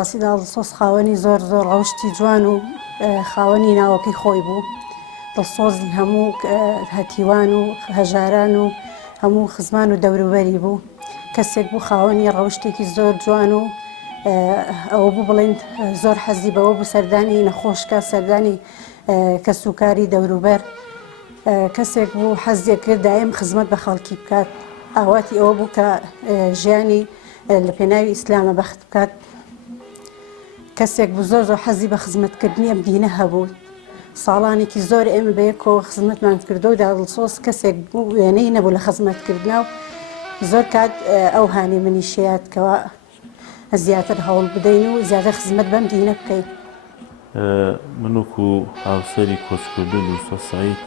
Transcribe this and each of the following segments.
بەڕاستیدا دڵسۆز خاوەنی زۆر ڕەوشتی جوان و خاوەنی ناوەکەی خۆی بوو. دڵسۆزی هەموو هەتیوان و هەژاران و هەموو خزمان و دەوروبەری بوو. کەسێک بوو خاوەنی ڕەوشتێکی زۆر جوان و ئەوە بوو بڵێن زۆر حەزی بەوە بوو سەردانی نەخۆشکە، سەردانی کەسوکاری دەوروبەر. کەسێک بوو حەزێک کرد دایم خزمەت بە خەڵکی بکات. ئاواتی ئەوە بوو کە ژیانی لە پێناوی ئیسلامە بەخت بکات. کەسێک بوو زۆر حەزی بە خزمەتکردنی ئەم دینە هەبوو. ساڵانێکی زۆر ئێمە بەیەکەوە خزمەتمان کردو و دڵسۆز کەسێک بوو وێنەی نەبوو لە خزمەتکردنا و زۆر کات ئەو هانی منیشەیە کەەوە زیاتر هەوڵ بدەین و زیاتر خزمەت بەم دینە بکەین. من وەکو هاوسەری کۆچکردن دڵسۆز سەعید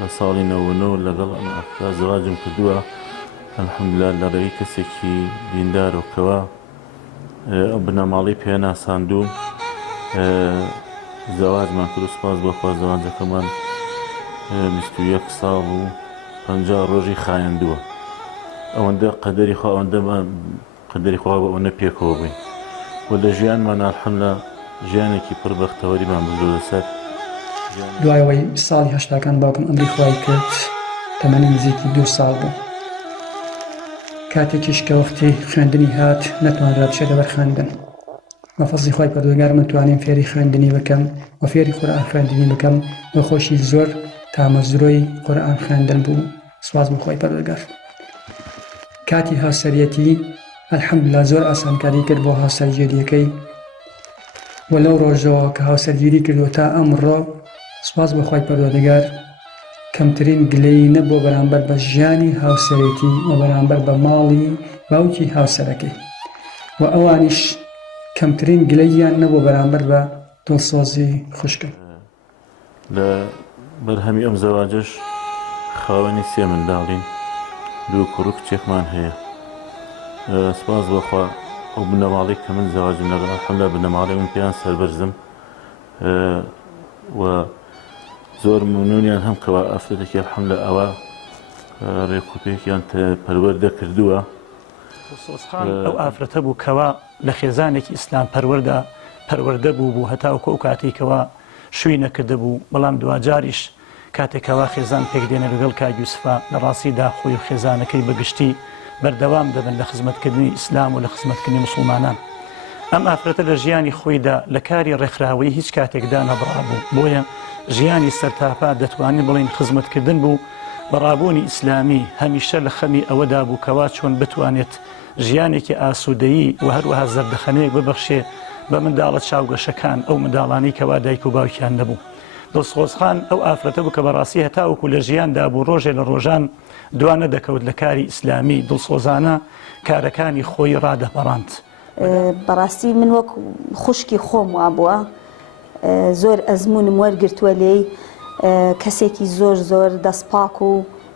لە ساڵی 99 لەگەڵ ئەم ئەفرا زەواجم کردووە. ئەلحەمدولیلا لە ڕێی کەسێکی دیندارەوەکەوە ئەو بنەماڵی پێ ناساندوو زەواجمان کرد و سوپاس بۆخوا زەواجەکەمان 21 ساڵ و 50 ڕۆژی خایەندووە. ئەوەندە قەدەری خوا ئەوەندە قەدەری خوا بە ئەوەنە پێکەوە بووین و لە ژیانمان ئەلحەمدولیلا ژیانێکی پڕ بەختەوەریمان بردووە لەسەر. دوایەوەی ساڵی هەشتاکان باوکم ئەمری خوای کرد، تەمەنی نزیکی 2 ساڵ بوو. کاتێکیش کە وەختی خوێندنی هات نەتوانرا بچێتە بەر خوێندن. بە فەزلی خوای پەروەردگار من توانیم فێری خوێندنی بکەم و فێری قورئان خوێندنی بکەم. بە خۆشی زۆر تامەزرۆی قورئان خوێندن بوو. سوپاس بۆ خوای پەروەردگار. کاتی هاوسەریەتی ئەلحەمدولیلا زۆر ئاسانکاری کرد بۆ هاوسەرگیریەکەی و لەو ڕۆژەوە کە هاوسەرگیری کردو تا ئەمڕۆ سوپاس بە خوای پەروەردگار کەمترین گلەی نەبووە بەرامبەر بە ژیانی هاوسەرێتی و بەرامبەر بە ماڵی باوکی هاوسەرەکەی و ئەوانیش کەمترین گلەییان نەبووە بەرامبەر بە دڵسۆزی خوشکم. لە بەرهەمی ئەم زەواجەش خاوەنی 3 منداڵین، 2 کوڕ و کچێکمان هەیە. سوپاس بۆخوا ئەو بنەماڵی کە من زەواجم لەگەڵ ئەلحەمدولیلا بنەماڵی من پێیان سەربەرزم و زۆر ممنونیان هەم کەوا ئەفرەتێکی ئەلحەمدولیلا ئەوە ڕێکوپێکیان پەروەردە کردووە. دڵسۆزخان ئەو ئافرەتە بوو کەوا لە خێزانێکی ئیسلام پەروەردە بوو هەتاوەکو ئەو کاتێکەوە شووی نەکردە بوو. بەڵام دوجاریش کاتێکەوە خێزان پێک دێنە لەگەڵ کاک یوسفا لە ڕاستیدا خۆی و خێزانەکەی بەگشتی بەردەوام دەبن لە خزمەتکردنی ئیسلام و لە خزمەتکردنی موسڵمانان. ئەم ئافرەتە لە ژیانی خۆیدا لە کاری ڕێکخراوەی هیچ کاتێکدا نەبڕابوو. بۆیە ژیانی سەرتاپا دەتوانین بڵین خزمەتکردن بوو. بەڕابوونی ئیسلامی هەمیشە لە خەمی ئەوەدا بوو کەوا چۆن بتوانێت ژیانێکی ئاسوودەیی و هەروەها زەردەخەنەیەک ببەخشێ بە منداڵە چاوگەشەکان ئەو منداڵانەی کەوا دایک و باوکیان نەبوو. دڵسۆزخان ئەو ئافرەتە بوو کە بەڕاستی هەتاوەکو لە ژیاندا بوو ڕۆژێ لە ڕۆژان دوانە دەکەوت لە کاری ئیسلامی دڵسۆزانە کارەکانی خۆی ڕادەپەڕاند. بەڕاستی من وەک خوشکی خۆم وا بووە، زۆر ئەزمونم وەرگرتووە لێی. کەسێکی زۆر دەستپاک و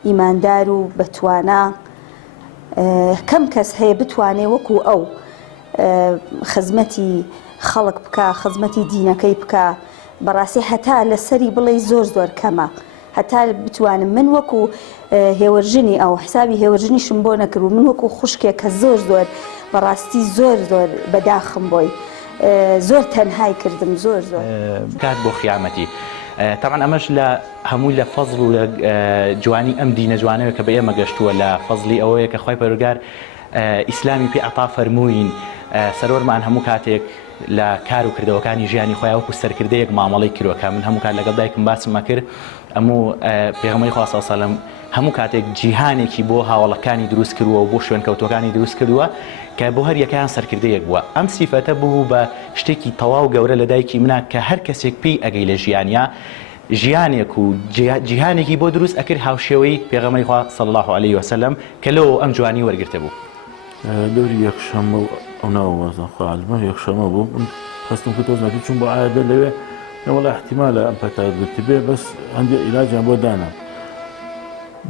ئیماندار و بەتوانە. کەم کەس هەیە بتوانێ وەکو ئەو خزمەتی خەڵک بکە، خزمەتی دینەکەی بکە. بەڕاستی هەتا لەسەری بڵێ زۆر کەمە. هەتا بتوانم من وەکو هێوەرژنی ئەو حسابی هێوەرژنیشم بۆ نەکردو، من وەکو خوشکێک کە زۆر بەڕاستی زۆر بەداخم بۆی زۆر تەنهای کردم زۆر کات بۆ خیامەتی. طبعا ئەمەش لە هەمووی لە فەزڵ و لە جوانی ئەم دینە جوانەوە کە بە ئێمە گەشتووە لە فەزلی ئەوەیە کە خوای پەروەردگار ئیسلامی پێ عەتا فەرمووین. سەرۆرمان هەموو کاتێک لە کار و کردەوەکانی ژیانی خۆی وەکو سەرکردەیەک مامەڵەی کردووە. من هەموو کات لەگەڵ دایکم باسمە کرد ئەموو پێغەمبەری خوا صلی الله علیه و سلم هەموو کاتێک جیهانێکی بۆ هاوڵەکانی دروست کردووە و بۆ شوێنکەوتوەکانی دروست کردووە کە بۆ هەر یەکیان سەرکردەیەک بووە. ئەم سیفەتە بوو بە شتێکی تەواو گەورە لە دایکی منە کە هەر کەسێک پێی ئەگەی لە ژیانیا ژیانێک و جیهانێکی بۆ دروست ئەکرد هاوشێوەی پێغەمبەری خوا صلی الله علیه و سلم کە لەوە ئەم جوانی وەرگرتە بوو. دەوری یەکشەممە ئەو ناوەوازان خواعلمە یەکشەمە بوو هەستم کە تۆز ناکرد چون بۆ عادە لەوێ وەڵا احتیمالە ئەم پەتات بێ بەس هەندێک عیلاجیان بۆ دانا.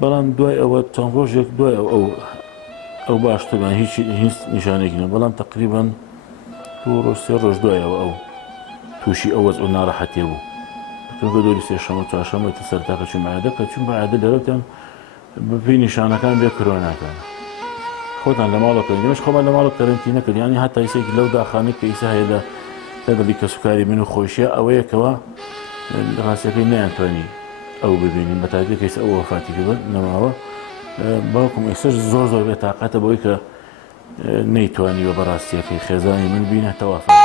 بەڵام دوای ئەوە چەند ڕۆژێک دوای ئەو باشترمان هیچ نیشانێکی نە، بەڵام تقریبا 2 ڕۆژ 3 ڕۆژ دوایەوە ئەو تووشی ئەو وەزع و ناڕەحەتیە بوو. بە دۆری سێشەمە چوارشەمە سەرتاکە چوون عادە کە چون بە عادە دەرەوتیان بەپێی نیشانەکان بێ کۆرۆناکانە. خۆتان لە ماڵەکەن دەمەش خۆمان لە ماڵە کەرنتی نەکرد ینی هەتا ئیسێکی لەو داخانێک کە ئیسا هەیە لە بەبی کە سوکاری من و خۆشیە ئەوەیەکەوە ڕاستیەکەی نیانتوانی ئەو ببینین بە تاکە کەیس ئەو وەفاتی کرد نەماوە باوکم ئێسش زۆر بێتاقەتە بۆی کە نەیتوانی بە بەڕاستیەکەی خێزانی من بینە تەوافە